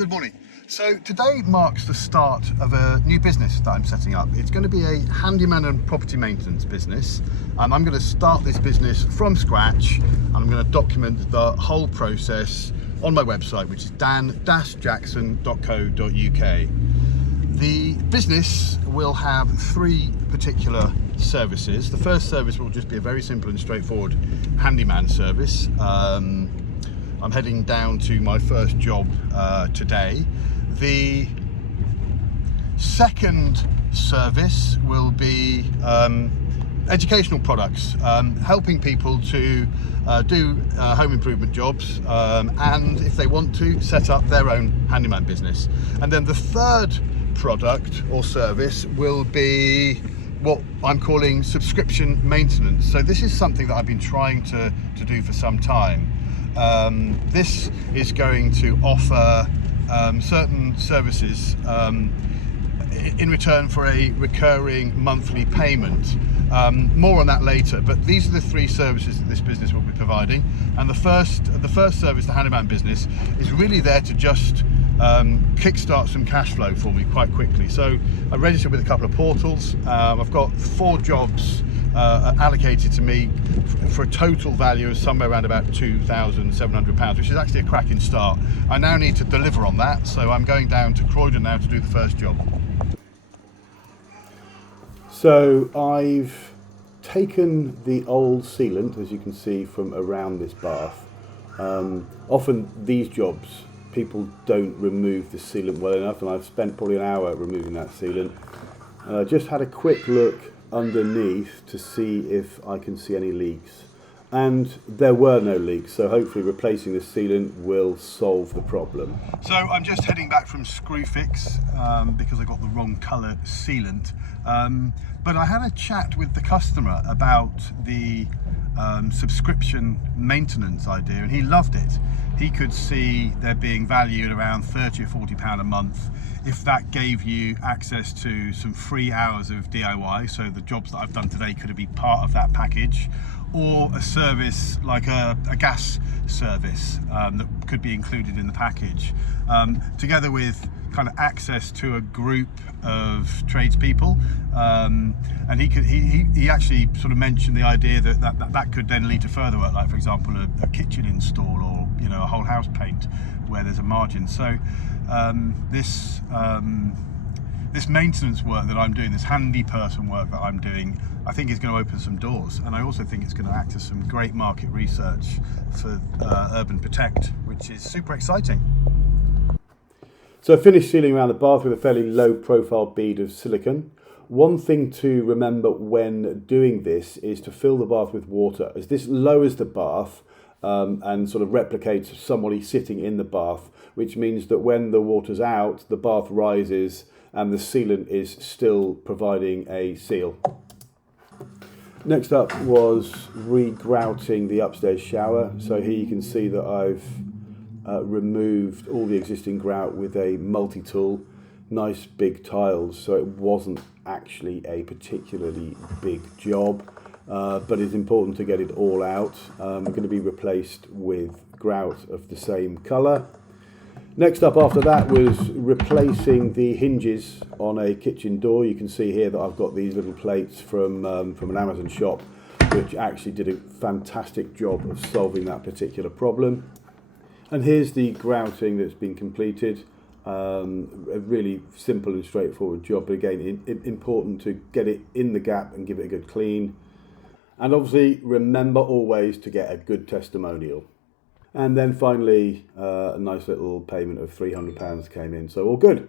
Good morning. So today marks the start of a new business that I'm setting up. It's going to be a handyman and property maintenance business. And I'm going to start this business from scratch. And I'm going to document the whole process on my website, which is dan-jackson.co.uk. The business will have three particular services. The first service will just be a very simple and straightforward handyman service. I'm heading down to my first job today. The second service will be educational products, helping people to do home improvement jobs and, if they want to, set up their own handyman business. And then the third product or service will be what I'm calling subscription maintenance. So this is something that I've been trying to do for some time. This is going to offer certain services in return for a recurring monthly payment. More on that later, but these are the three services that this business will be providing. And the first service, the handyman business, is really there to just kickstart some cash flow for me quite quickly. So I registered with a couple of portals. I've got 4 jobs allocated to me for a total value of somewhere around about £2,700, which is actually a cracking start. I now need to deliver on that, so I'm going down to Croydon now to do the first job. So I've taken the old sealant, as you can see, from around this bath. Often these jobs, people don't remove the sealant well enough, and I've spent probably an hour removing that sealant. Just had a quick look underneath to see if I can see any leaks, and there were no leaks, so hopefully replacing the sealant will solve the problem. So I'm just heading back from Screwfix because I got the wrong colour sealant, but I had a chat with the customer about the subscription maintenance idea, and he loved it. He could see there being value at around £30 or £40 a month if that gave you access to some free hours of DIY. So the jobs that I've done today could be part of that package, or a service like a gas service that could be included in the package, together with kind of access to a group of tradespeople. And he actually sort of mentioned the idea that could then lead to further work, like for example a kitchen install, or a whole house paint where there's a margin. So this maintenance work that I'm doing, this handy person work that I'm doing, I think is going to open some doors, and I also think it's going to act as some great market research for UrbanProtect, which is super exciting. So I finished sealing around the bath with a fairly low profile bead of silicone. One thing to remember when doing this is to fill the bath with water, as this lowers the bath and sort of replicates somebody sitting in the bath, which means that when the water's out, the bath rises and the sealant is still providing a seal. Next up was re-grouting the upstairs shower. So here you can see that I've removed all the existing grout with a multi-tool. Nice big tiles, so it wasn't actually a particularly big job, but it's important to get it all out. Going to be replaced with grout of the same colour. Next up after that was replacing the hinges on a kitchen door. You can see here that I've got these little plates from an Amazon shop, which actually did a fantastic job of solving that particular problem. And here's the grouting that's been completed. A really simple and straightforward job, but again, important to get it in the gap and give it a good clean. And obviously remember always to get a good testimonial. And then finally, a nice little payment of £300 came in, so all good.